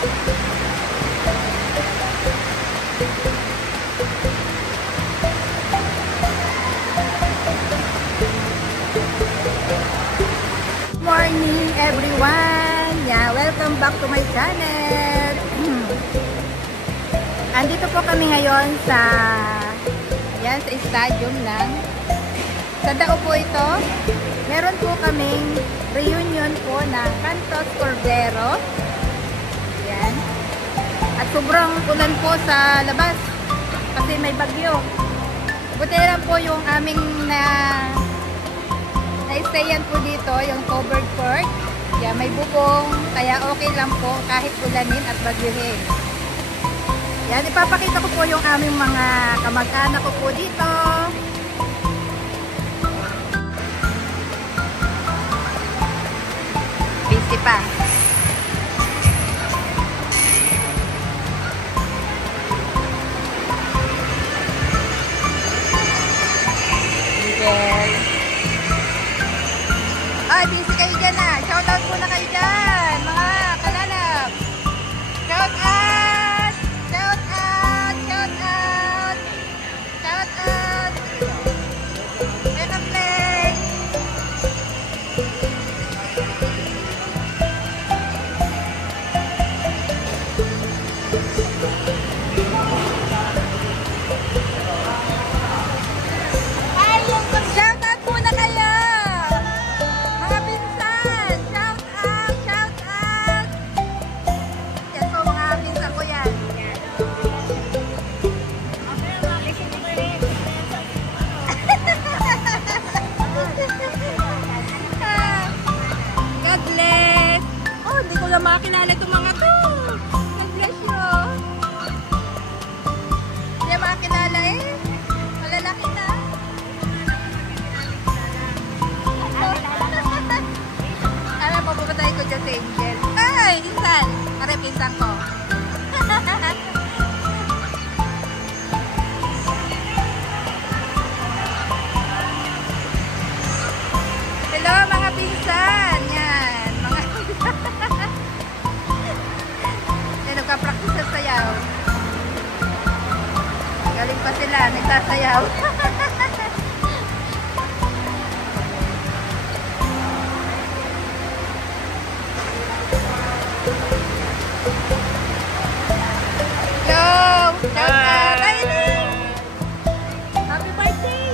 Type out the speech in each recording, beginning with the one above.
Morning everyone! Yeah, welcome back to my channel. Andito po kami ngayon sa stadium lang. Sa Dao po ito. Meron po kaming reunion po ng Cantos Cordero. Yan. At sobrang ulan po sa labas kasi may bagyo. Buti lang po yung aming na-stayan po dito, yung covered court. Yeah, may bubong, kaya okay lang po kahit ulanin at bagyuhin. Yan, ipapakita ko po yung aming mga kamag-anak ko po dito. Busy pa. Ay, busy kayo dyan ah. Shoutout muna kayo dyan, mga kalalab. Shout out! Shout out! Shout out! Shout out! Welcome play! Shout out muna kayo! Mga pinsan! Shout out! Shout out! Yan po mga pinsan ko yan. God bless! Oh, hindi ko na makakilala itong mga to. God bless you. Hindi makakilala eh. Malalaki na. Ano po, pupuntahin ko dyan sa Angel. Ay, insan! Pare, pinsan ko. Hello, mga pinsan! Yan, mga yan, nagka-practice sa sayaw. Galing pa sila, nagsasayaw. Hello! Shout out! Ay, happy birthday!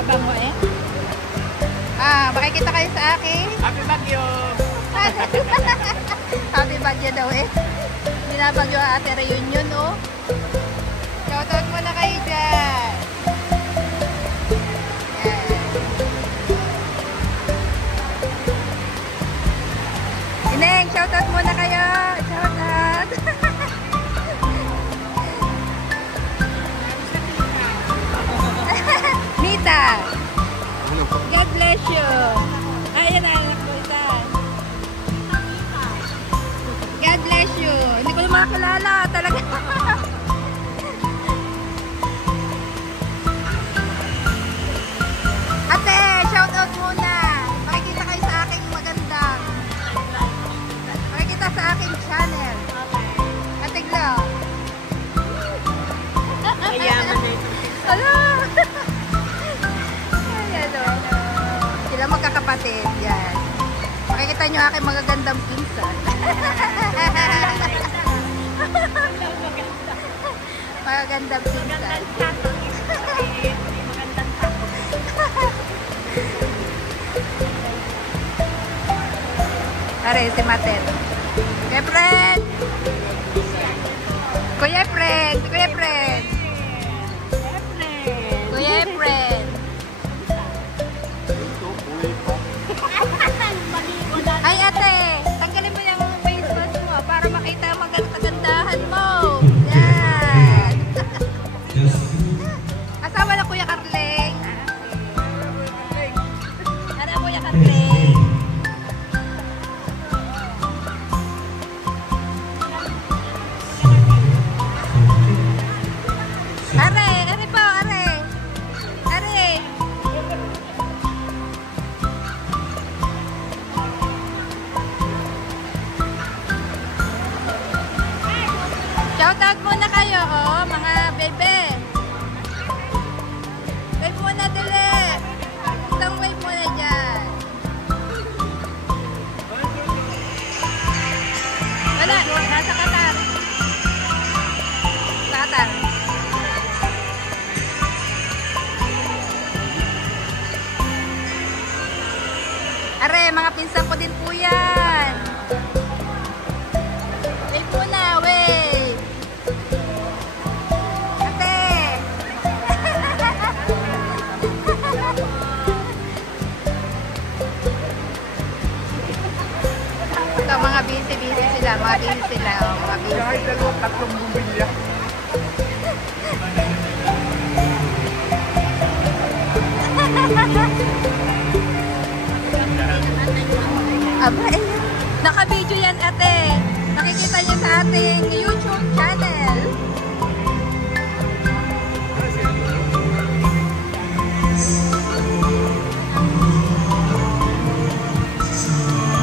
Abang mo eh. Makikita kayo sa akin. Happy Bagyo! Happy Bagyo daw eh. Binabagyo ate reunion oh. Shoutout muna kayo dyan. Yan. Ineng, shoutout muna kayo. Shoutout. Mita. God bless you. Ayan na, anak ko isa. God bless you. Hindi ko na makakilala talaga. Ate, shoutout muna. Makikita kayo sa aking maganda. Makikita sa aking channel. Ate Glo. Mayaman na ito. Hello. Ayan o. Sila magkakapatid. Yan. Makikita nyo aking magagandang pinsan. Magagandang pinsan. Are, si Matet. Kuya Fred! Kuya Fred! Kuya Fred! Kuya Fred! Ay ate! Tanggalin mo yung face mask mo para makita ang maganda-gandahan mo. Yan! Asawa na Kuya Carling. Ano Kuya Carling? Are! Are po! Are! Are! Wala, nasa Qatar. Qatar. Are, mga pinsan ko din po yan. Wait muna, wait. Ate. Ito, mga busy sila. Mga busy sila. Oh, mga busy. Kahit dalawang tatlong bumilya. Aba, eh. Naka-video yan, ate. Nakikita niyo sa ating YouTube channel.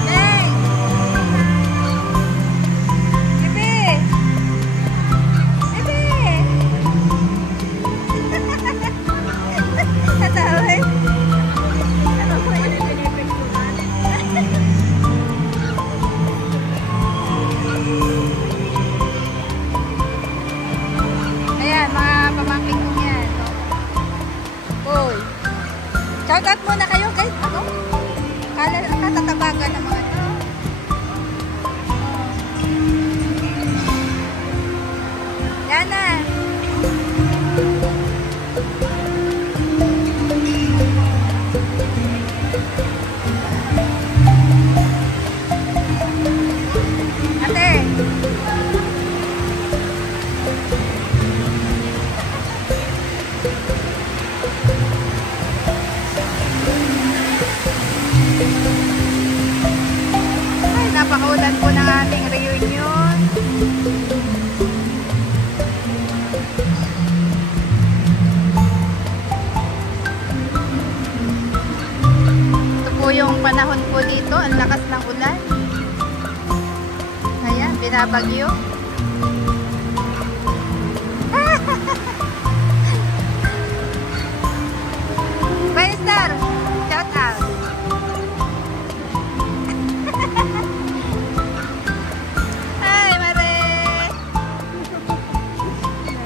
Hey! Ebe! Ebe! Natawin? Ano po yun? Ayan, mga pamangkin ko yan. Uy. Shoutout muna kayo guys. Ano? Kala katatabagan ng mga to. Yan na. Ate. Ay, napakaulan po ng ating reunion. Ito po yung panahon po dito. Ang lakas ng ulan. Ayan, binabagyo. Star, shout out. Hi, Mare.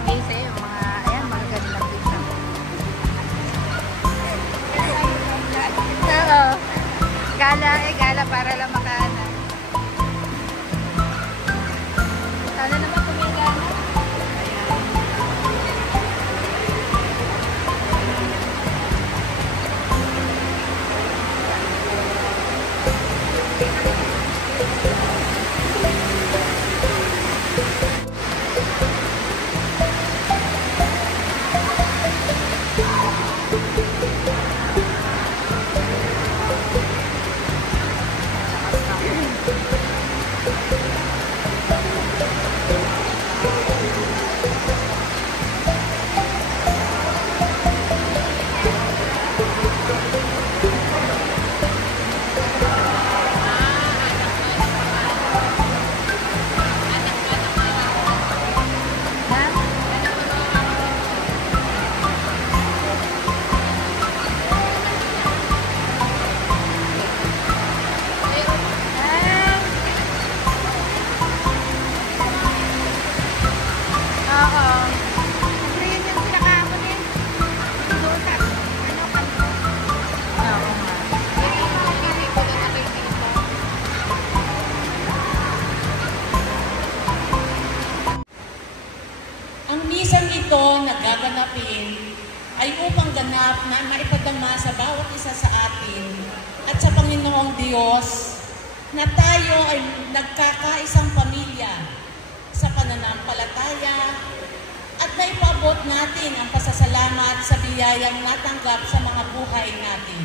Busy yung mga, ayan, mga gandang dito. Oo. Gala para lang makaana. Sana naman kumila na. Ang misang ito na gaganapin ay upang ganap na maipadama sa bawat isa sa atin at sa Panginoong Diyos na tayo ay nagkakaisang pamilya sa pananampalataya at naipaabot natin ang pasasalamat sa biyayang natanggap sa mga buhay natin.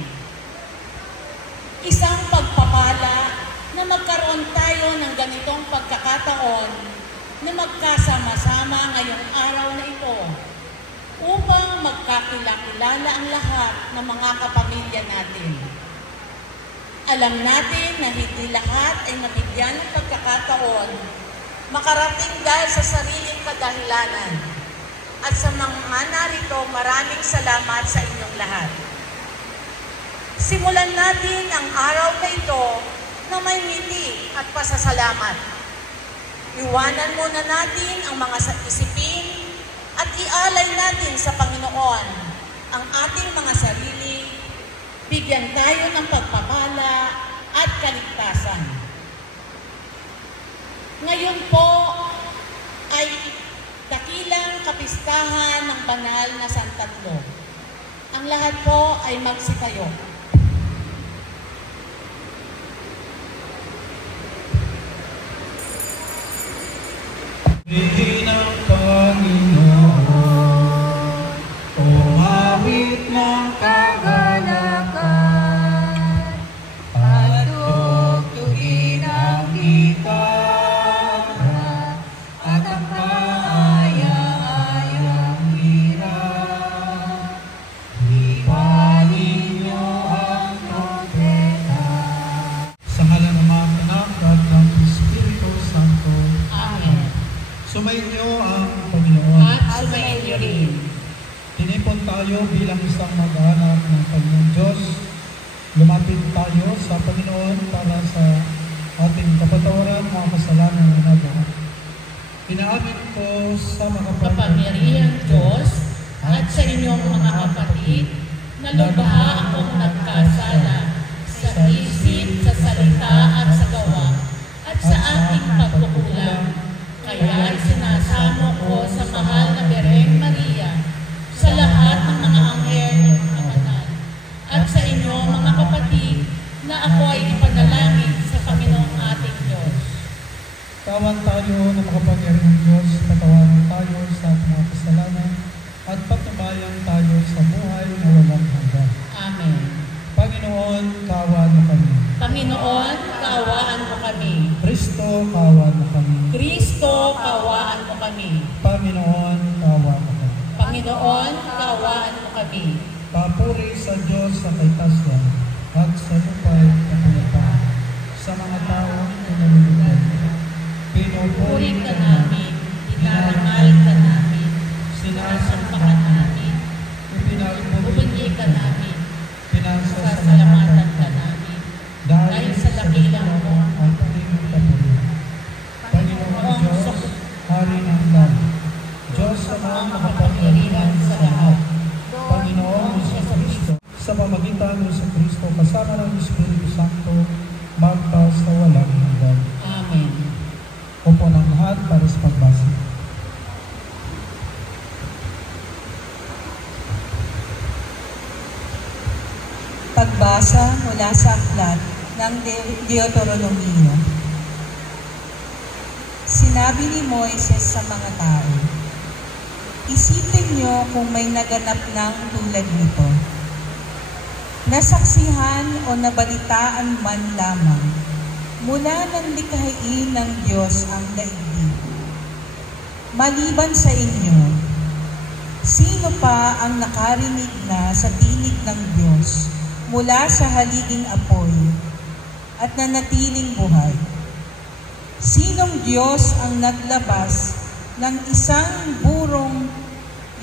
Isang pagpapala na magkaroon tayo ng ganitong pagkakataon na magkasama-sama ngayong araw na ito upang magkakilala ang lahat ng mga kapamilya natin. Alam natin na hindi lahat ay nabigyan ng pagkakataon makarating dahil sa sariling kadahilanan. At sa mga narito, maraming salamat sa inyong lahat. Simulan natin ang araw na ito na may ngiti at pasasalamat. Iwanan muna natin ang mga isipin at ialay natin sa Panginoon ang ating mga sarili. Bigyan tayo ng pagpapala at kaligtasan. Ngayon po ay dakilang kapistahan ng banal na Santatlo. Ang lahat po ay magsitayo. Purihin ang Panginoon, umawit ng kagalakan, at tugtugin ang gitara, at ang kaaya-ayang lira. Ipanin niyo ang trompeta. Sa ngalan ng mga anak at ng Espiritu Santo. Amen. Sumainyo ang Panginoon. At sumainyo rin. Tinipon tayo bilang isang mag-anak ng Panginoon Diyos. Lumapit tayo sa Panginoon para sa ating kapatawaran mga kasalanan na nagawa. Inaamin ko sa Kapangyarihan Diyos at sa inyong mga kapatid na lubha akong nagkasala sa isip, sa salita at sa gawa at sa aking pagkukulang. Kaya isinasamo ko sa mahal na Birheng Maria, sa lahat ng mga anghel at mga banal, at sa inyo mga kapatid na ako ay ipanalangin sa Panginoong ating Diyos. Tawan tayo ng makapangyarihang Diyos, patawarin tayo sa ating mga kasalanan, at patubayan tayo sa buhay na walang hanggan. Amen. Panginoon, kaawaan mo kami. Panginoon, kaawaan mo kami. Kristo, kaawaan mo kami. Kristo, kaawaan mo kami. Panginoon, kaawaan mo kami. Panginoon, kaawaan mo kami. Papuri sa Diyos sa kaitasan at sa lupa'y kapulatan sa mga taong pinalulugod. Pinupuri ka namin, inarangal ka namin, sinasampakan namin, upinigay ka namin, pinasasalamatan ka namin, dahil sa dakilang mo at tingin kapuli. Panginoong Diyos, Hari ng langit, Diyos sa mga makapangyarihan sa lahat, Panginoon Hesus Kristo, sa pamagitan ng Hesus Kristo, kasama ng Espiritu Santo, magpa sa walang hanggan. Amen. Upo ng lahat para sa pagbasa. Pagbasa mula sa aklat ng Deuteronomio. Sinabi ni Moises sa mga tao, isipin niyo kung may naganap ng tulad nito. Nasaksihan o nabalitaan man lamang mula nang likhain ng Diyos ang daigdig. Maliban sa inyo, sino pa ang nakarinig na sa tinig ng Diyos mula sa haliging apoy at nanatiling buhay? Sinong Diyos ang naglabas ng isang buong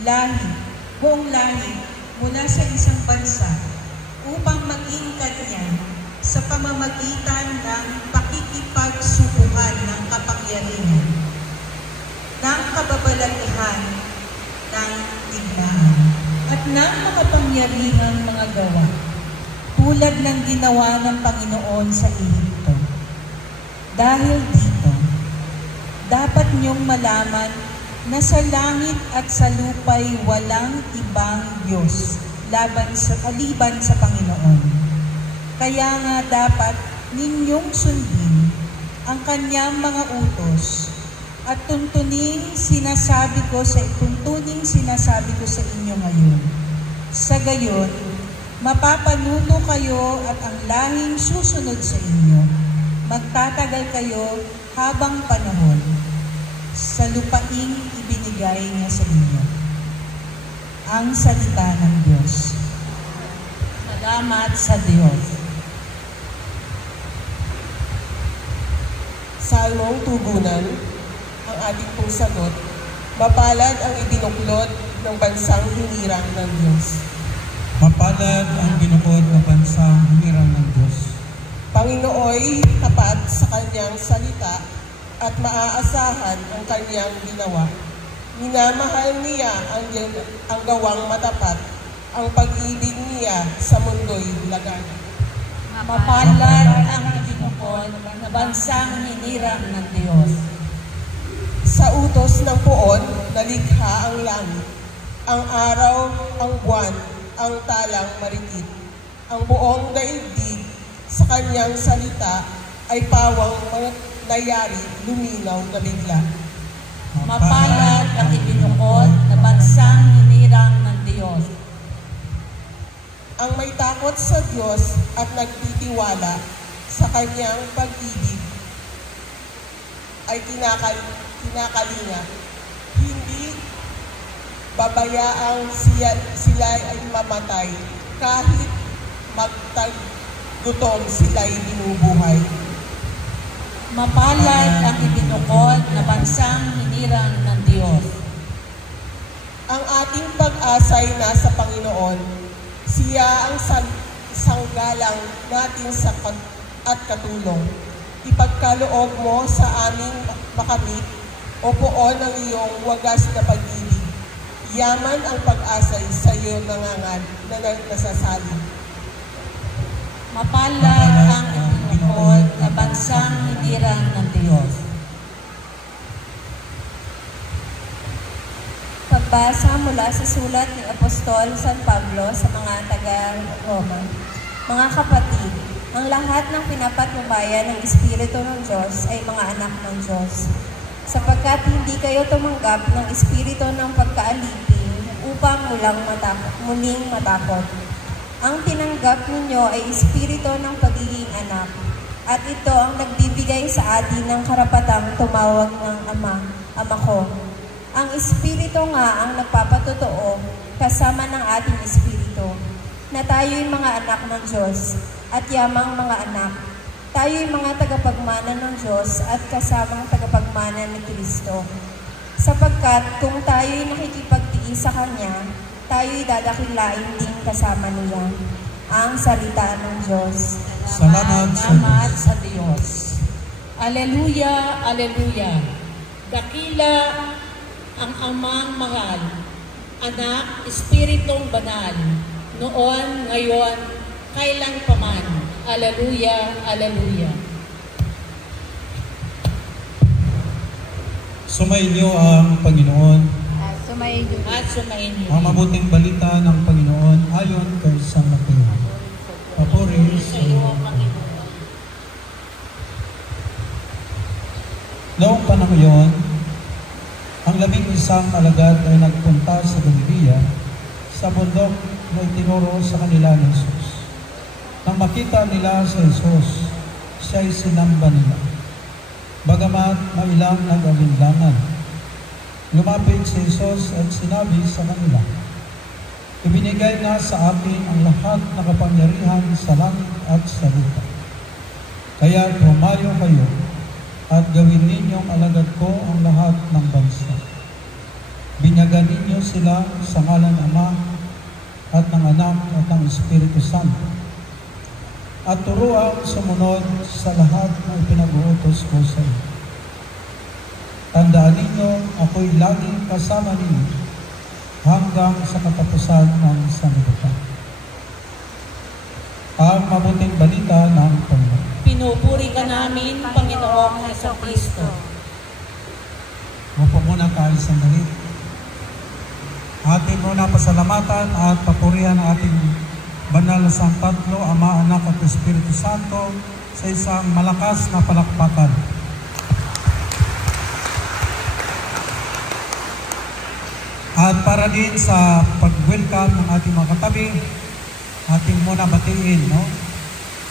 lahi mula sa isang bansa upang maging kanya sa pamamagitan ng pakikipagsubukan ng kapangyarihan, ng kababalaghan ng digmaan, at ng makapangyarihang mga gawa, tulad ng ginawa ng Panginoon sa Ehipto. Dahil dito, dapat niyong malaman na sa langit at sa lupa'y walang ibang Diyos aliban sa Panginoon. Kaya nga dapat ninyong sundin ang kanyang mga utos at tuntuning sinasabi ko sa inyo ngayon. Sa gayon, mapapanuto kayo at ang lahing susunod sa inyo. Magtatagal kayo habang panahon sa lupaing ibinigay niya sa inyo. Ang salita ng Diyos. Salamat sa Diyos. Salmong tugunan, ang ating pong sagot, mapalad ang ibinuklod ng bansang hinirang ng Diyos. Mapalad ang binuod na bansang hinirang ng Diyos. Panginooy tapat sa kanyang salita at maaasahan ang kanyang ginawa. Minamahal niya ang gawang matapat, ang pag-ibig niya sa mundo'y lagan. Mapalad ang ibinukod na bansang hinirang ng Diyos. Sa utos ng poon, nalikha ang langit, ang araw, ang buwan, ang talang marikit. Ang buong daigdig sa kanyang salita ay pawang nayari, luminaw na bigla. Mapalad ang ibinukod na bansang hinirang ng Diyos. Ang may takot sa Diyos at nagtitiwala sa kanyang pag-ibig ay kinakalinga. Hindi babayaang sila ay mamatay kahit magtagutom sila'y binubuhay. Mapalad ang ibinukod na bansang hinirang ng Diyos. Ang ating pag-asa'y nasa Panginoon. Siya ang sanggalang natin at katulong. Ipagkaloob mo sa aming makamit o poon ang iyong wagas na pag-ibig. Yaman ang pag-asa'y sa iyo nasasalig. Mapalad ang ibinukod na bansang hinirang ng Diyos. Pagbasa mula sa sulat ni Apostol San Pablo sa mga taga-Roma. Mga kapatid, ang lahat ng pinapatnubayan ng Espiritu ng Diyos ay mga anak ng Diyos. Sapagkat hindi kayo tumanggap ng espiritu ng pagkaalipin upang muling matakot. Ang tinanggap ninyo ay espiritu ng pagiging anak, at ito ang nagbibigay sa atin ng karapatang tumawag ng Ama ko. Ang espiritu nga ang nagpapatotoo kasama ng ating espiritu na tayo'y mga anak ng Diyos at yamang mga anak. Tayo'y mga tagapagmana ng Diyos at kasamang tagapagmana ni Kristo. Sapagkat kung tayo'y nakikipagtiis sa Kanya, tayo'y dadakilain din kasama niya. Ang salita ng Diyos. Salamat sa Diyos. Aleluya, aleluya. Dakila ang amang mahal, anak, espiritong banal, noon, ngayon, kailan paman. Aleluya, aleluya. Sumainyo ang Panginoon. At sumayin niyo. Ang mabuting balita ng Panginoon ayon kay San Mateo. Papuri sa iyo, Panginoon. Noong panahon yon, ang 11 alagad ay nagpunta sa Galilea, sa bundok na itinuro sa kanila ni Jesus. Nang makita nila si Jesus, siya'y sinamba nila. Bagamat mailang nag-alinlangan, lumapit si Jesus at sinabi sa kanila, ibinigay na sa akin ang lahat na kapangyarihan sa langit at sa lupa. Kaya humayo kayo at gawin ninyong alagad ko ang lahat ng bansa. Binyagan ninyo sila sa ngalan ng Ama at ng Anak at ng Espiritu Santo. At turuang sumunod sa lahat ng ipinag-uutos ko sa inyo. Tandaan ninyo, ako'y laging kasama ninyo hanggang sa katapusan ng sanlibutan. Ang mabuting balita ng Panginoon. Pinupuri ka namin, Panginoong Jesucristo. Upo muna tayo sandali. Ating muna pasalamatan at papurihan ang ating banal na Tatlo, Ama, Anak at Espiritu Santo sa isang malakas na palakpakan. At para din sa pag-welcome ng ating mga katabi, ating muna batiin, no?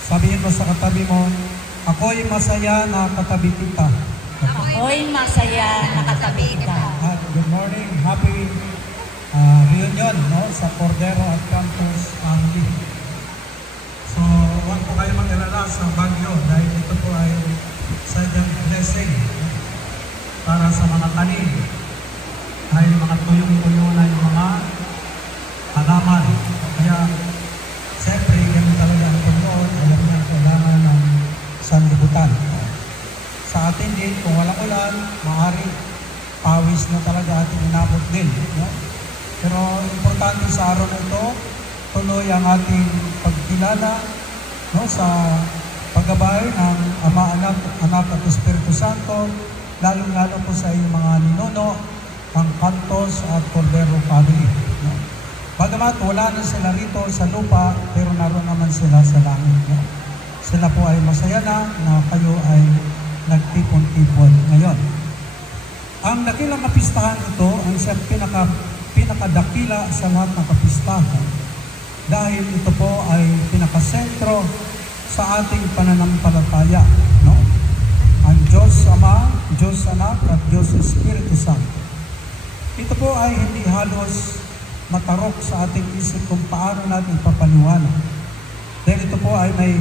Sabihin mo sa katabi mo, ako'y masaya na katabi kita. Ako'y masaya na katabi kita. At good morning, happy reunion, no? Sa Cordero at Campus Family. So, huwag po kayo mag-alala sa Baguio dahil ito po ay sadyang blessing, no? Para sa mga tanim. Ay mga tuyong-tuyo na yung mga halaman. Kaya, siyempre, ganun talaga ang Panginoon. Alam niya kailangan ng sanlibutan. Sa sa atin din, kung walang ulan, maaari pawis na talaga ating inabot din. No? Pero importante sa araw na ito, tuloy ang ating pagkilala, no, sa paggabay ng Ama, Anak at Espiritu Santo, lalong-lalo po sa iyong mga ninuno, ang Cantos at Cordero family. No? Bagamat wala na sila rito sa lupa, pero naroon naman sila sa langit. No? Sila po ay masaya na kayo ay nagtipon-tipon ngayon. Ang dakilang kapistahan ito ang siyang pinakadakila sa lahat ng kapistahan dahil ito po ay pinakasentro sa ating pananampalataya. No? Ang Diyos Ama, Diyos Anak at Diyos Espiritu Santo. Ito po ay hindi halos matarok sa ating isip kung paano natin ipapaliwanag. Dahil ito po ay may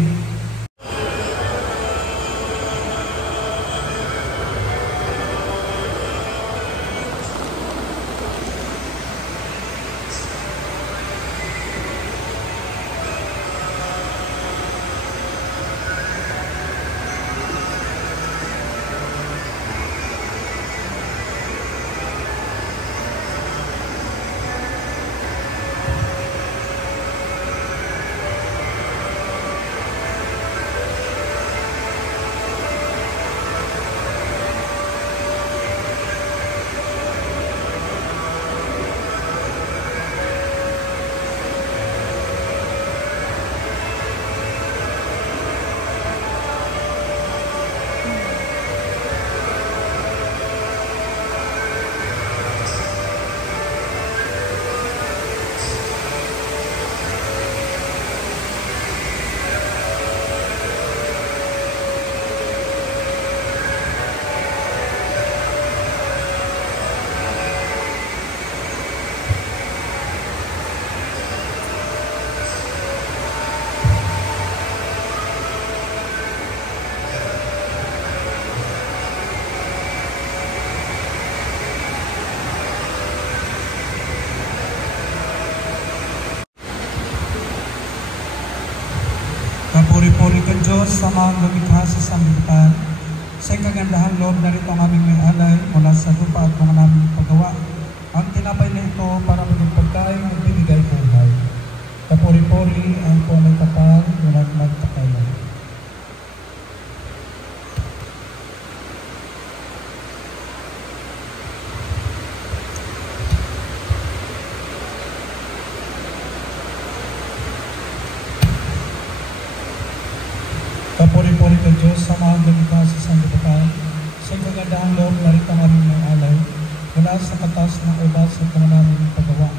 Kapuri-puri ka Diyos sa mga lumikha sa sanglibutan. Sa kagandahang loob na rito ang aming may alay mula sa lupa at mga naming paggawa. Ang tinapay na ito para maging pagkain at bibigay buhay. Kapuri-puri ang punay kapal mula magtakayan. Kapuri-puri ka Diyos sa mga lumikha sa sanglibutan. Sa kagandahang loob na rito ang aming may alay mula sa katas ng ubas at mga naming paggawa.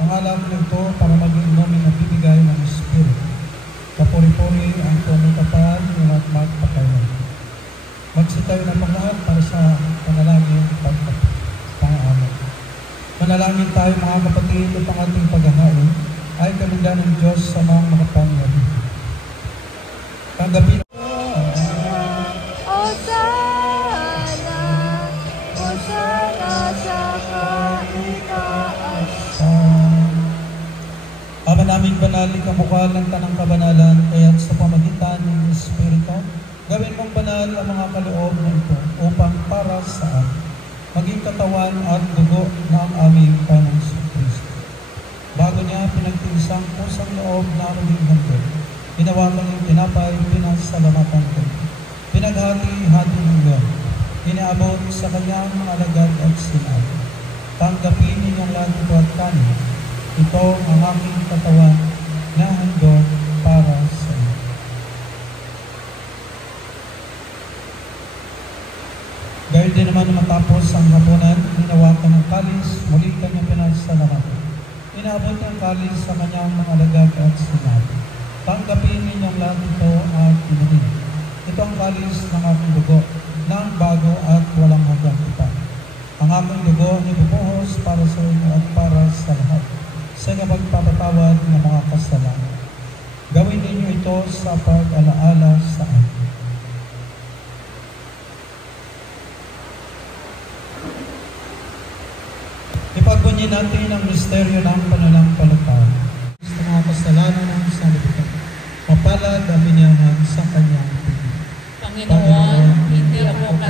Ang alak na ito para maging inumin at bibigay ng Espiritu. Kapuri-puri ang punay kapal mula magpakayan. Magsitayo ng paglahat para sa panalangin pag-aamal. Manalangin tayo mga kapatid at ang ating paghahain ay kalinda ng Diyos sa mga makapangyarihan. Tanggapin Ama naming banal, ikamukha ng tanang kabanalan, kaya't sa pamagitan ng Espiritu, gawin mong banal ang mga kaloob na ito upang para saan maging katawan at dugo ng aming Panginoon Kristo. Bago niya pinagtiisang pusang loob na maging handog, hinawakan yung tinapay, pinasalamatan ko. Pinaghati-hati ng Lord, inaabot sa kanyang mga alagad at sinabi, tanggapin ninyong lahat ito at kanin. Ito ang aking katawan na handog para sa iyo. Gayun din naman matapos ang hapunan, hinawakan ng kalis, muli kanyang pinasalamatan. Inaabot ang kalis sa kanyang mga alagad at sinabi, tanggapin ninyong lahat ito at inumin. Ito ang kalis ng aking dugo, ng bago at walang hanggang ipa. Ang aking dugo ay bubuhos para sa inyo at para sa lahat, sa pagpapatawad ng mga kasalanan. Gawin ninyo ito sa pag-alaala sa akin. Ipagpunyin natin ang misteryo ng pananampalataya. Sa mga kasalanan ng sanlibutan, mapalad ang minyahan sa kanyang pigil. Panginoon, hindi ako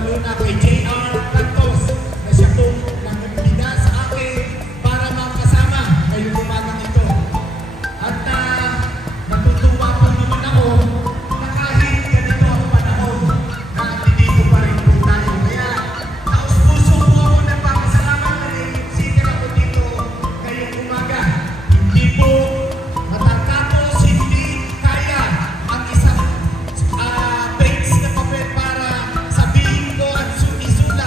lalong-lalo na kay J.R. Cantos na siya pong nag-imbita sa akin para makasama ngayong umagang ito. At natutuwa pa naman ako na kahit ganito ang panahon na nandito pa rin po tayo. Kaya taos-puso po ako nagpapasalamat na nag-iinsita ako dito ngayong umaga. Hindi po matatapos, hindi kaya ang isang page na papel para sabihin ko at isulat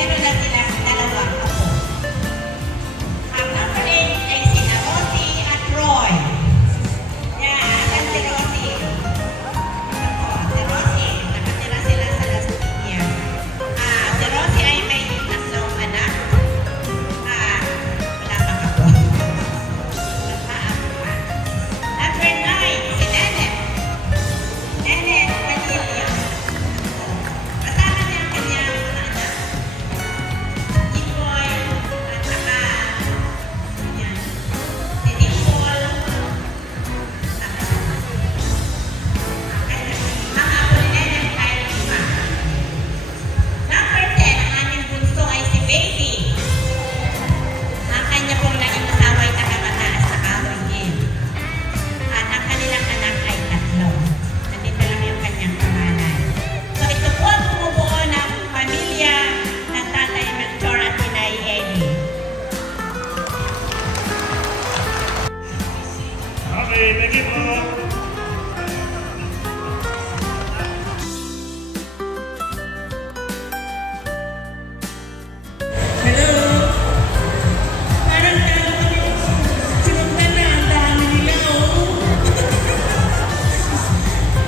meron na silang dalawang apo. Ang number 8 ay sina Rosie at Roy. Yan, asan si Rosie? Si Rosie, nakatira sila sa Las Piñas. Si Rosie ay may tatlong anak. Wala pang apo. Number 9, si Nenet. Nenet Padilla. Kasama niya ang kanyang mga anak. Jimboy at saka yan, si Dimple. Ang apo ni Nenet ay 5. Number 10, ang aming bunso ay si Baby. Ang kanya pong naging asawa ay taga-Mataas na Kawingin. At ang kanilang anak ay 3. Nandito lang yung kanyang pangalan. So ito po ang bumubuo ng pamilya ng Tatay Melchor at Inay Ellie. Okay, thank you po. Hello? Parang sinundan na ang dami nila, oh.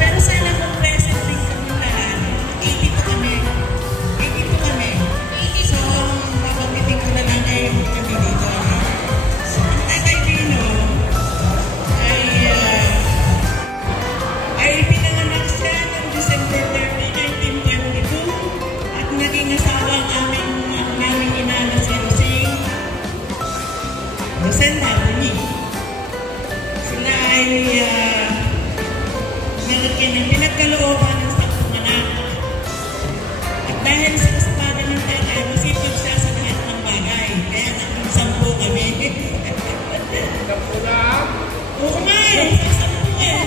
Pero sana kung present din kami lahat. 82 kami. 82 kami. So, mapag-meeting ko na lang kayo kami dito. So, ang Tatay Pino ay pinanganak siya noong December 30, 1922 at naging asawa ang aming ina na si Rosenda Buni. Sila ay pinagkalooban ng 10 anak. At dahil sa kasapatan ng tatay, masipag siya sa lahat ng bagay. Kaya naging 10 kami. Oo nga eh, 10 eh.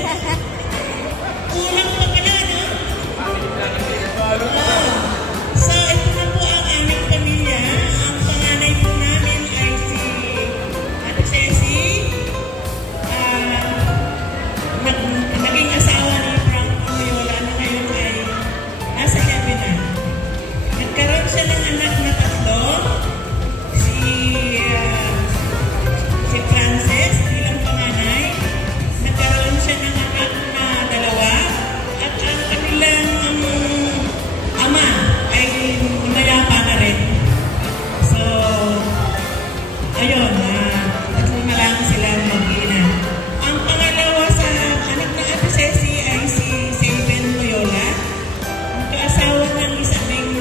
Kulang pa pala, no? So, ito na po ang aming pamilya. Ang panganay po namin ay si Ate Ceci. Naging asawa ni Frank Loyola na ngayon ay nasa heaven na. Nagkaroon siya ng anak na 3. Si Frances bilang panganay. Nagkaroon siya ng anak na 2. At ang kanilang ama ay mayapa na rin. So, ayun, 3 na lang sila mag-ina. Ang pangalawa sa anak na Ate Ceci ay si Saben Loyola. Ang kaasawa ng isa ding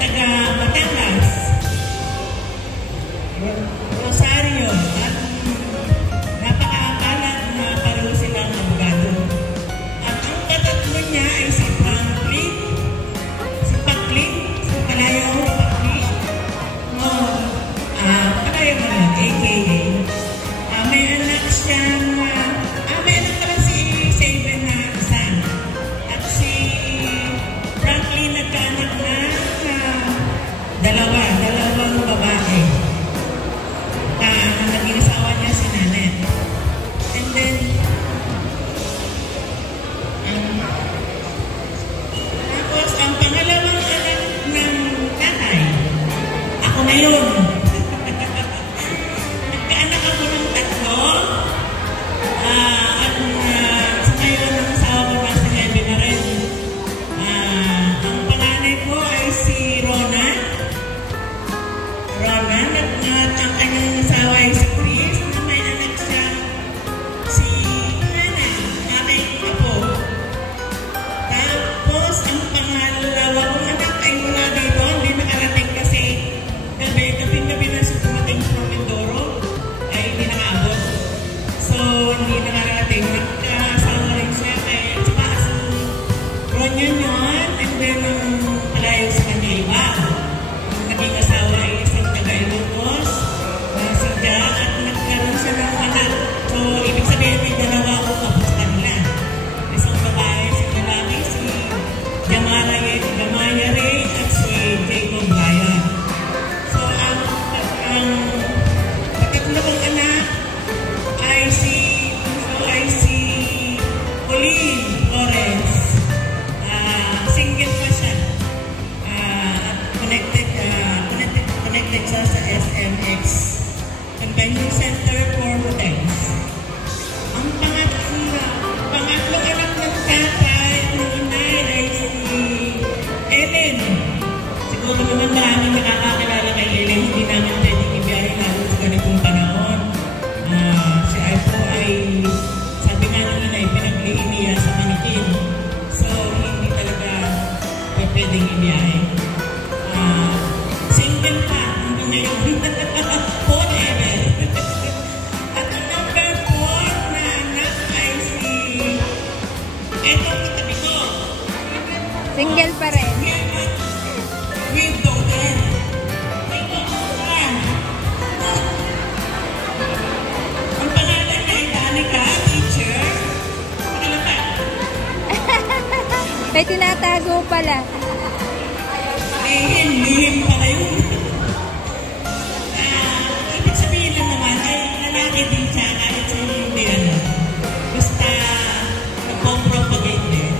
taga Batangas, Rosario. At napakaakala na pareho silang abogado. At ang katatlo niya ay si Franklin, si Paklin, si Palayaw Paklin. Palayaw na yun, a.k.a. May anak siyang, may anak pala si Saben na isa. At si Franklin nagkaanak na 2 babae. Ang naging asawa niya si Nanet. And then, tapos ang pangalawang anak ng tatay, ako na yun. Nagkaanak ako ng 3. At sa ngayon, ang asawa ko nasa heaven na rin. Ang panganay ko ay si Ronan. At ang kanyang asawa ay si Chris, na may anak siya si Hannah, tatay ko po. Tapos ang pangalawa kong anak ay mula dito, hindi nakarating kasi gabi na siya dumating sa Mindoro, ay hindi nakaabot. So, hindi nakarating. Nagkaasawa rin siya kay Tsaka si Ronyon yun, and then palayo sa kanya iba. Ang naging asawa ay isang taga-Ilocos, si Ja, at nagkaroon siya ng anak. So, ibig sabihin may 2 ako tapos sa kanila. Isang babae, si lalaki, si Jamaya Ray at si Jacob Ryan. So, ang patatlo kong anak ay si Pauline Flores. Single pa siya. pwedeng ibiyahe. Single pa hanggang ngayon. Forever. At ang number 4 na anak ay si... Eto katabi ko. Single pa rin. With daughter. Ang pangalan niya ay Danica, teacher. Ano pa? May tinatago pala. Lihim pala yun. Ibig sabihin lang naman ay lalaki din siya kahit sa hindi ano. Basta nagpo-propagate din.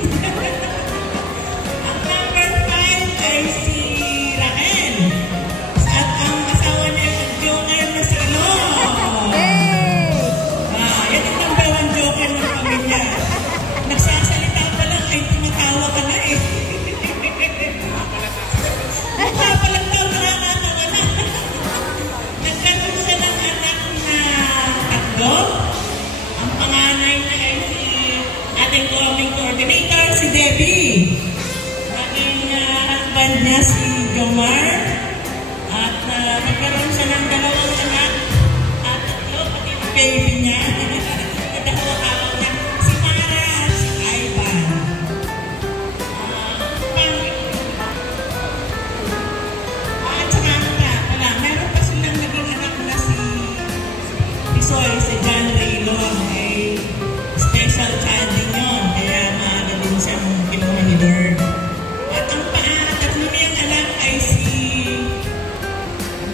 Ang number 5 ay si Raquel. At ang asawa niya ay joker na si Ilo. Yay! Yan ang number 1 joker ng pamilya. Nagsasalita pa lang ay tumatawa ka na eh. Papalang daw nakakatawa na. Nagkaroon siya ng anak na 3. Ang panganay na ay si ating coming coordinator, si Debbie. Naging husband niya si Jomar. At nagkaroon siya ng 2 anak. At 3 pati yung baby niya. Nadahawak niya si Mara at si Ivan. At saka wala, meron pa silang naging anak na si Pisoy, si John Raylon. Ay special child din yun. Kaya maaga din siya kinuha ni Lord. At ang tatlo niyang anak ay si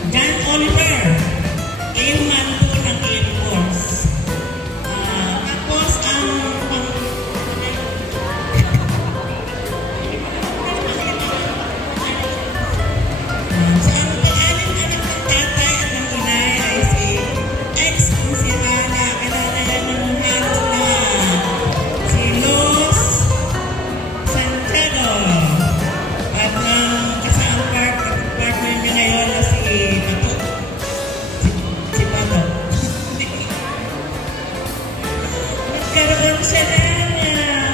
John Oliver. Airman po ng Air Force. Tapos ang sa ang pang-anim anak ng tatay at ng inay ay si ex-principal na kinanayan ng hands na si Luz Santiago. At ang kasama partner niya ngayon na si Pato. Si Pato. Nagkaroon siya ng 5 anak.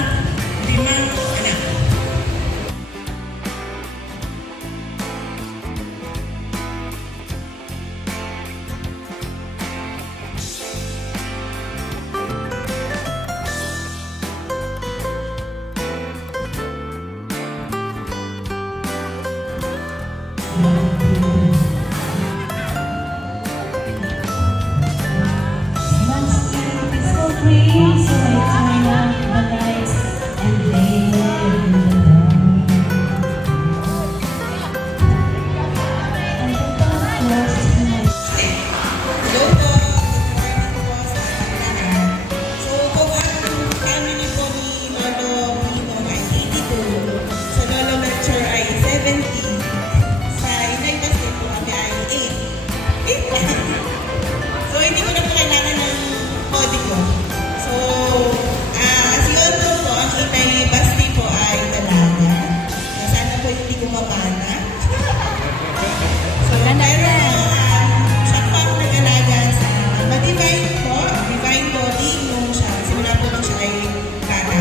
Hello po. Good morning po sa lahat. So, kung ang family po ni Lolo Pino ay 82, sa Lolo Lecture ay 70, sa Inay Basti po kami ay 8. 8 lang. So, hindi ko na po kailangan ng kodigo. So, as you all know po, ang Inay Basti po ay dalaga. Na sana po hindi ko mapana. So, pero siya po ang nag-alaga sa ma-divine po, divine body nung siya, simula po nung siya ay bata.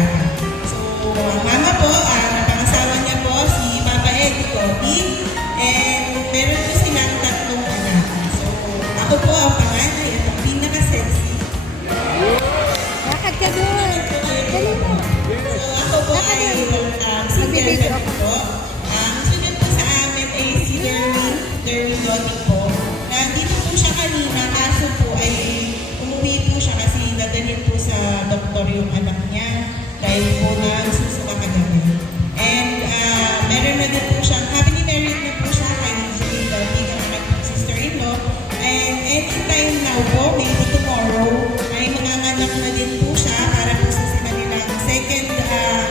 So, ang mama po, napangasawa niya po si Papa Eddie Cody, and meron po silang 3 anak. So, ako po ang panganay at ang pinaka-sexy. Lakad ka doon. Dali na. So, ako po ay single na po. Ang sunod po sa amin ay si Derwin Lodi po. Nandito po siya kanina, kaso po ay umuwi po siya kasi dadalhin po sa doktor yung anak niya dahil po na susuma kagabi. And meron na din po siya, happily married na po siya kay Julie Lodi, ang anak ng sister-in-law. And anytime now po, maybe tomorrow, ay manganganak na din po siya para po sa kanilang second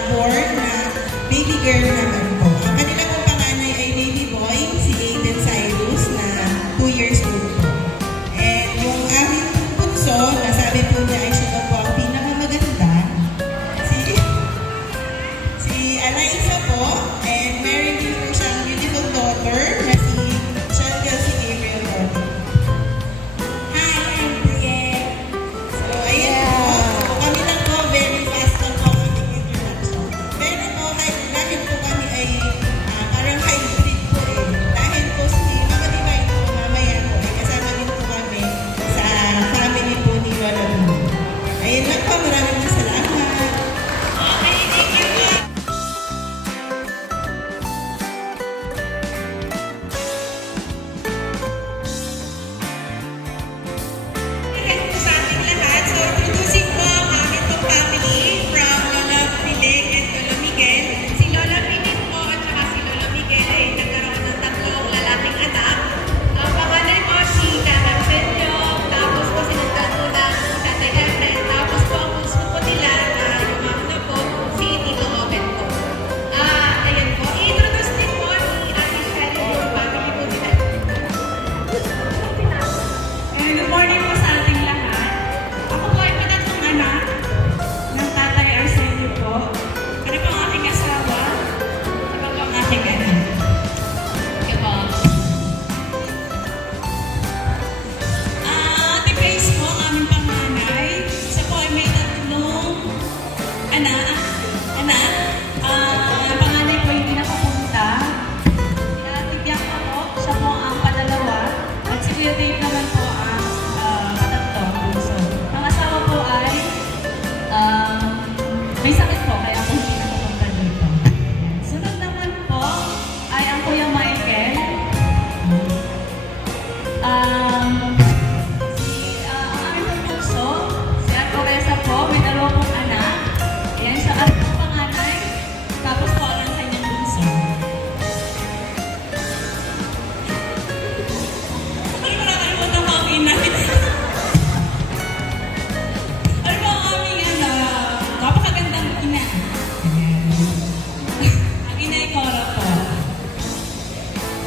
born na baby girl naman po. Ang kanilang panganay ay baby boy, si Aiden Cyrus na 2 years old po. And yung aming punso, nasabi po niya ay siya po ang pinakamaganda. Si Alaisa po, and meron din po siyang beautiful daughter na si Chantel si Gabriel Lodi. Hi, I'm Brielle. So, ayan po. So, kami lang po, very fast lang po ang introduction. Pero po, lagi po kami ay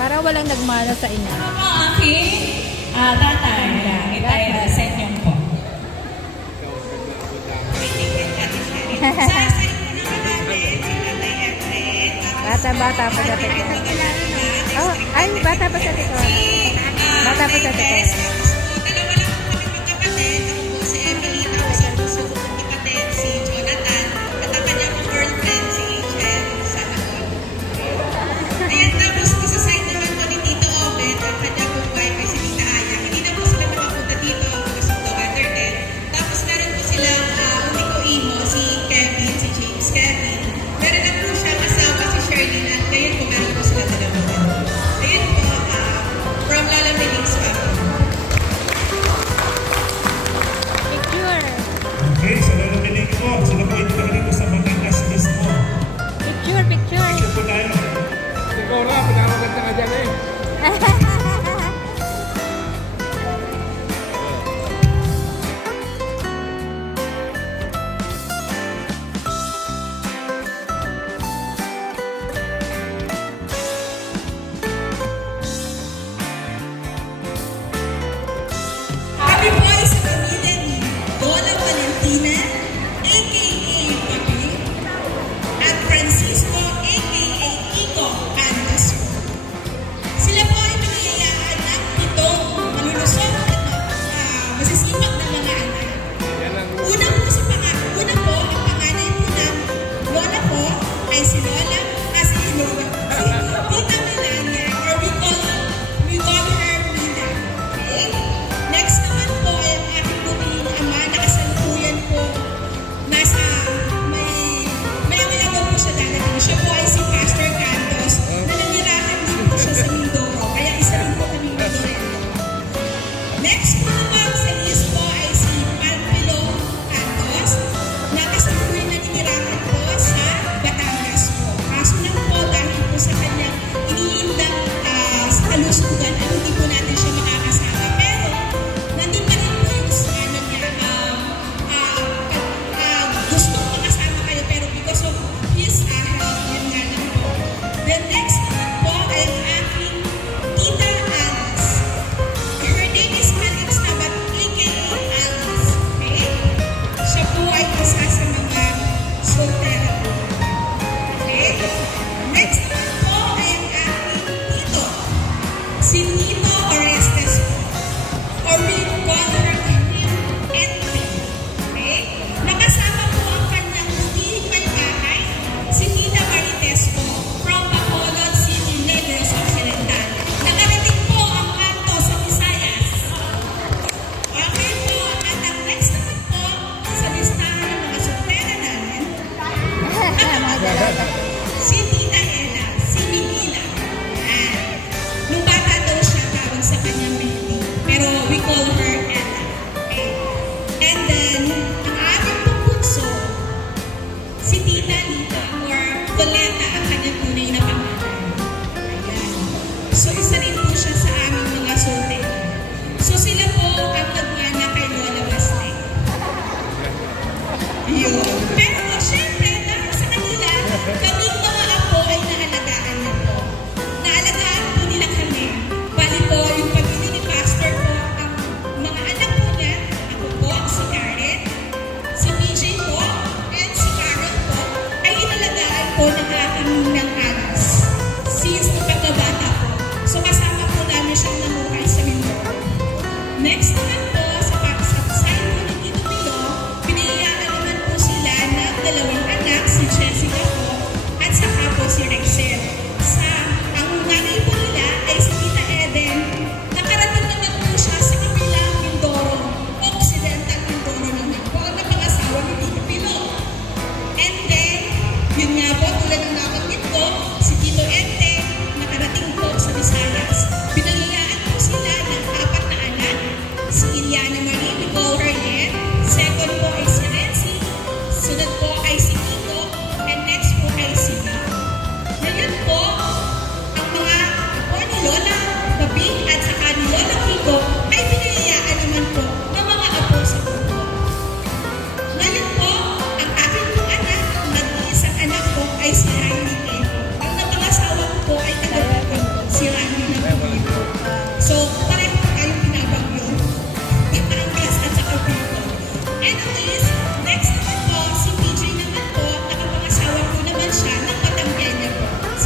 para walang nagmano sa inyo. Ako aking tatay. Itay Senyon po. Bata-bata pa sa tikon. Oh, ay, bata pa sa tikon. Bata pa sa tikon. Dalawa lang po kami magkapatid. Ako po si Emily, tapos ang puso ko pong kapatid, si Jonathan, at ang kanya pong girlfriend, si Angel, sana all. Ayan, tapos po sa side naman po ni Tito Obet, ang kanya pong wife ay si Tita Aya. Hindi na po sila nakapunta dito because of the weather din. Tapos meron po silang uniko imo, si Kevin, si James Kevin. Meron na po siyang asawa, si Sherlyn, at ngayon po meron po sila dalawa. Ayun po, from Lala Melings pa po. Picture. Okay, sa lalapinig ko. Sila po ito na rin sa Batangas mismo. Picture, picture. Picture po tayo. Siguro, pinamaganda ka dyan eh. Happy boy sa pamilya ni Donna Valentina, a.k.a. Papi, at Francisco, a.k.a. Kiko Cantas. Sila po ay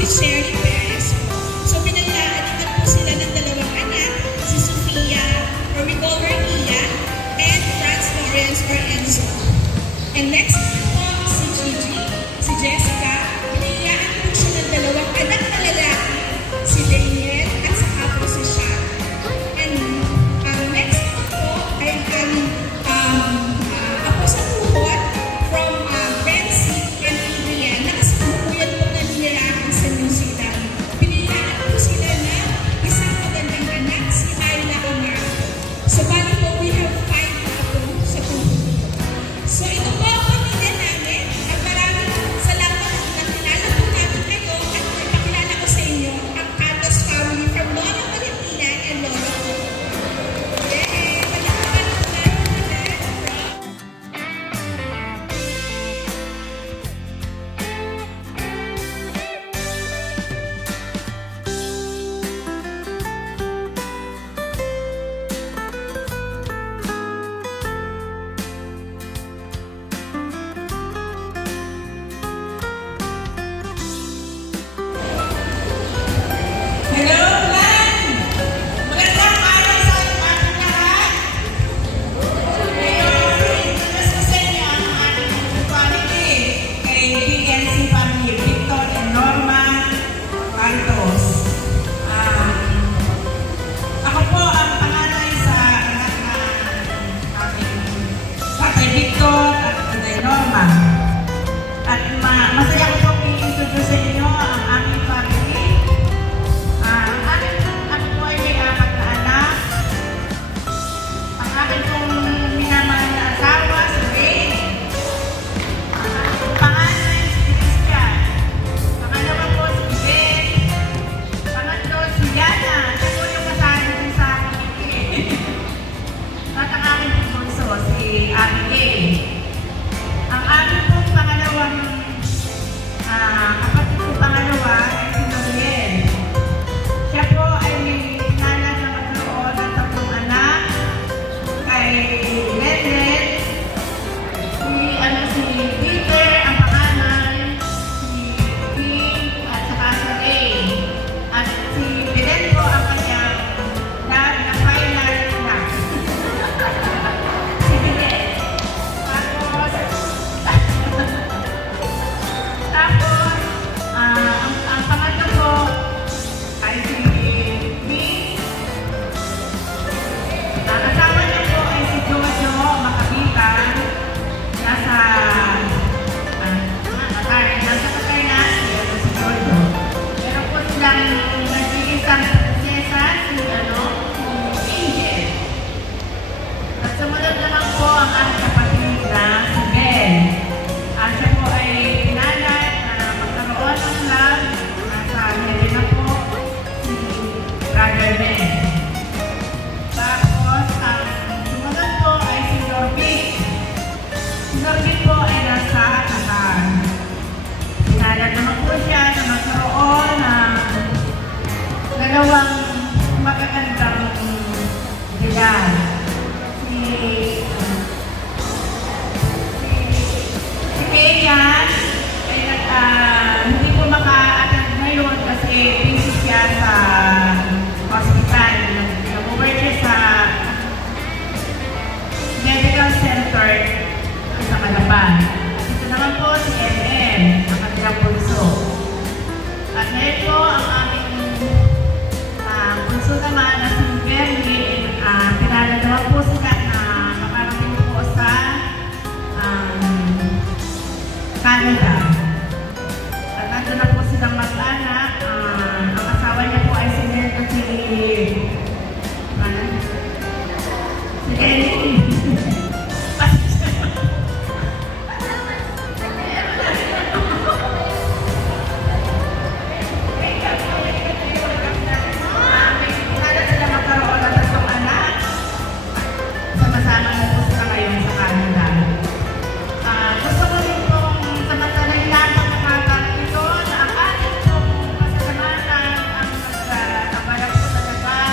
si Sherry Perez. So pinaglaanikan po sila ng dalawang anak, si Sofia, or we call her Nia, and Franz Lawrence or Enzo. And next po, si Gigi, si Jessica, pinaglaan po siya ng dalawang anak na lalaki, si Daniel at saka po si Sean. And next po ay ang aming apo sa tuhod from Bensi and Adrian, nakasabuyat po na nilalaking sa New Zealand. Pinilaan po sila na isang magandang anak, si Ayla Amar. So bali po, we have 5 apo sa tuhod. So ito po ang pamilya namin at maraming salamat na kilala po namin kayo at ipakilala ko sa inyo ang Cantos family from Lola Valentina and Lola Coco. Yay! Palakpakan po natin from Hello, Lan! Magandang araw sa ating lahat. Ngayon, introduce ko sa inyo ang ating family kay BNC family, Victor and Norma Cantos. Ako po ang panganay sa anak na aking tatay Victor at tatay Norma. At masaya ko po i-introduce sa inyo ang aming family. Ako po ay may 4 na anak. Ang akin pong minamahal na asawa, si Ray. Panganay, si Christian. Pangalawa po, si Ben. Pangatlo, si Yana. Siya po yung kasama din sa akin. At ang akin pong bunso, si Abigail. Ang akin pong pangalawang kapatid ko pangalawa ay si Mariel. Siya po ay pinanag na magkaroon ng 3 anak kay Len, si Peter, ang panganay, si Pink, at saka si Ray. At si Belen po ang kanyang dad na final na. Si Belen. Tapos, ang pangatlo po ay si Miss. Ang asawa niya po ay si Jojo Makabitan. Nasa maternity, si Jojo. Meron po silang nag-iisang prinsesa, si Angel. At sumunod naman po ang aking kapatid na si Ben. At siya po ay pinanay na magkaroon ng love. Nasa heaven na po si Brother Ben. Tapos, ang sumunod po ay si Norbit. Si Norbit po ay nasa atakan. Pinanay naman po siya na magkaroon ng 2 magagandang bilan. Si Kaya ay hindi po maka-attend ngayon kasi busy siya sa hospital. Nag-work siya sa medical center sa Malaban. Ito naman po si MM, ang kanilang bunso. At ngayon po ang aming bunso naman na si Bernie, pinala naman po sila na makarating po sa Canada. At nandun na po silang mag-anak. Ang asawa niya po ay si Kenny. Sama-sama na po sila ngayon sa Canada. Gusto ko rin pong samantalang lahat ng mga ito na ang ating pong pasalamatan ang nag-abala po sa labas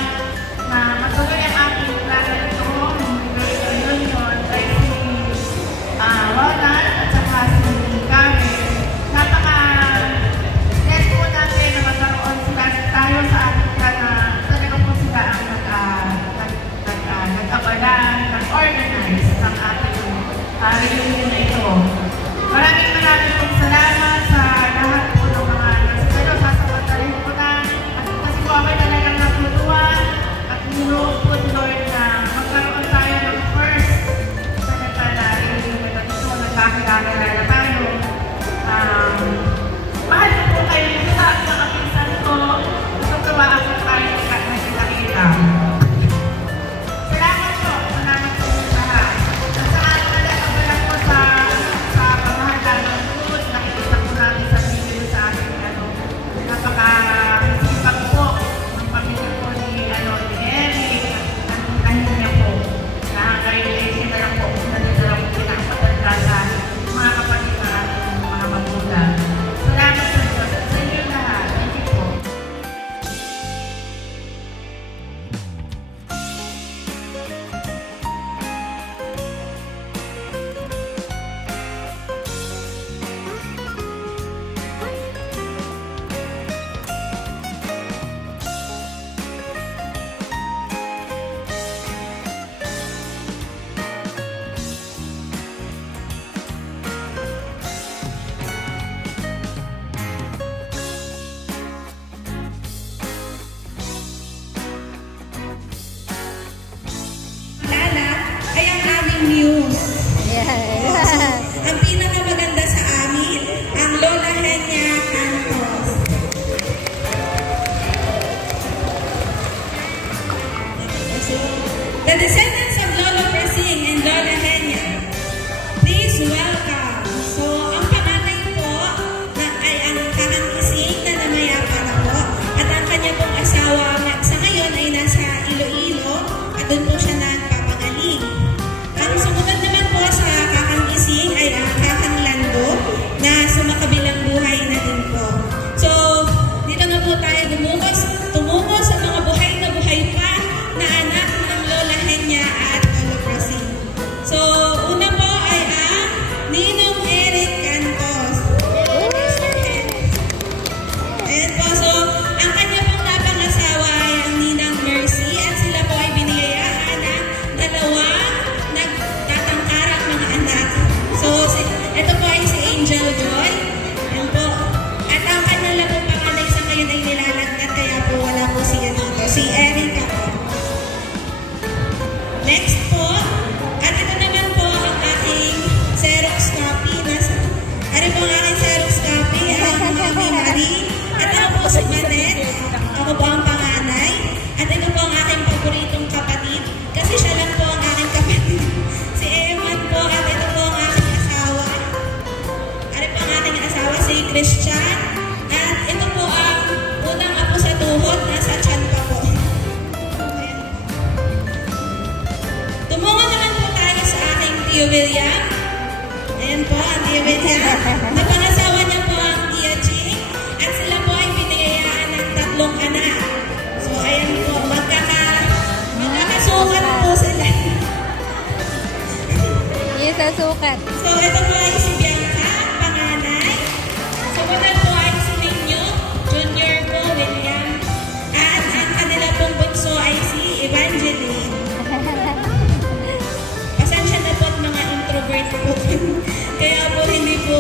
Ayan po, so ang kanya pong napangasawa ay ang Ninang Mercy at sila po ay biniyayaan ng dalawang nagtatangkarang mga anak. So, ito po ay si Angel Joy. Ayan po. At ang kanya lang pong panganay sa ngayon ay nilalagnat kaya po wala po siya dito. Si Erica po. Next po, at ito naman po ang aking Xerox copy. Ano po ang aking Xerox copy? Ang Mami Marie. At ako po si Manet. Ako po ang panganay. At ito po ang aking paboritong kapatid. Kasi siya lang po ang aking kapatid. Si Eman po. At ito po ang aking asawa. Ano po ang aking asawa? Si Christian. At ito po ang unang apo sa tuhod. Nasa tiyan pa po. Tumungo naman po tayo sa aking Tio William. Ayan po, ang Tio William. Napangasawa niya po ang Tia Ching. At sila po ay biniyayaan ng 3 anak. So, ayan po, magkakasukat po sila. Yes, sukat. So, ito po ay si Bianca, panganay. Sumunod po ay si Ninyo, Junior po, William. At ang kanila pong bunso ay si Evangeline. Pasensya na po at mga introvert po. Kaya po hindi po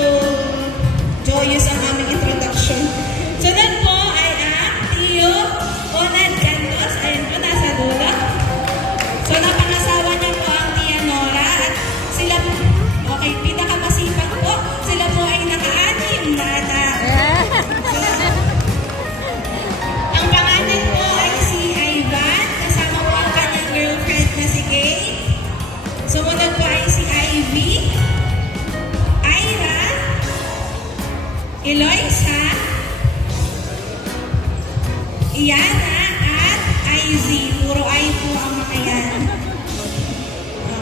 joyous ang aming introduction. Sunod po ay ang Tio Onad Cantos. Ayan po, nasa dulo. So, napangasawa niya po ang Tia Nora. At sila po, okay, pinakamasipag po. Sila po ay naka-anim na anak. Ang pangalan po ay si Ivan. Kasama po ang kanyang girlfriend na si Kate. Sumunod po ay si Ivy, Ira, Eloisa, Iana, at Izzy. Puro I po ang mga yan.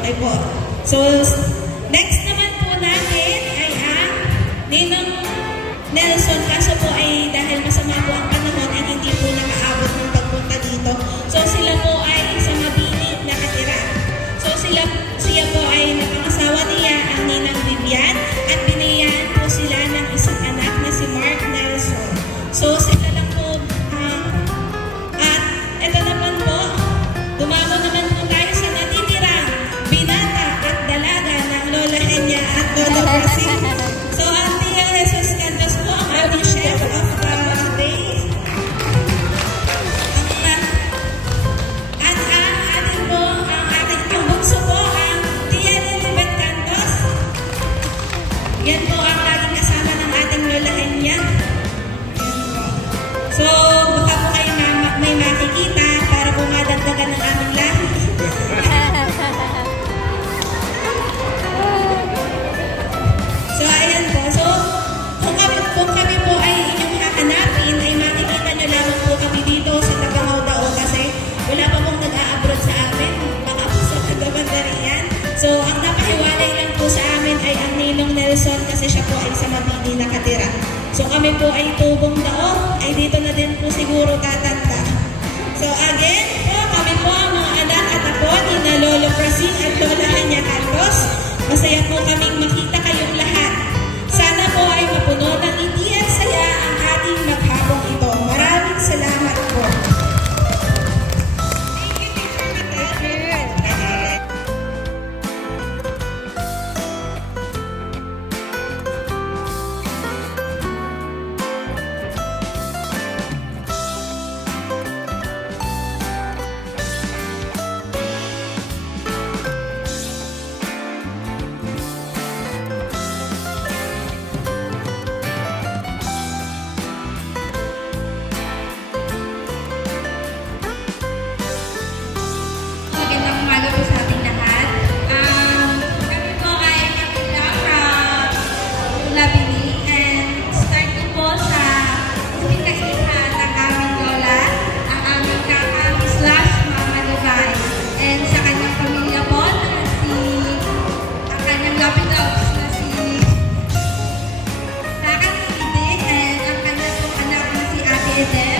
Okay po. So, next naman po natin ay ang Ninong Nelson. Kaso po ay dahil masama po ang panahon ay hindi po nakaabot ng pagpunta dito. So, sila po ay sa Mabini nakatira. So, siya po ay napangasawa niya ang Ninang Vivian at binayaan po sila ng isang anak na si Mark Nelson. So, sila lang po at ito naman po, dumamo naman po tayo sa natitirang binata at dalaga ng Lola Henya at Lola Brazil. So, ang Tia Jesus Cantos po ang ating chef of the day. At ang ating po, ang bunso po, ang Tia Elizabeth Cantos. Yan po ang laging kasama ng ating Lola Henya. So, baka po kayo may makikita para po madagdagan ng aming lahi. So, ayan po. So, kung kami po ay inyong hahanapin, ay makikita nyo lamang po kami dito sa Tabangaw Dao kasi wala pa pong nag-a-abroad sa amin. Baka po sa Tagabandarian. So, ang napahiwalay lang po sa amin ay ang Ninong Nelson kasi siya po ay sa Mabini nakatira. So, kami po ay Tubong Dao, ay dito na din po siguro tatanda. So, again po, kami po ang mga anak at apo ni na Lolo Brazil at Lola Henya Cantos. Masaya po kaming makita kayong lahat. Sana po ay mapuno ng ngiti at saya ang ating maghapong ito. Maraming salamat po. Eden.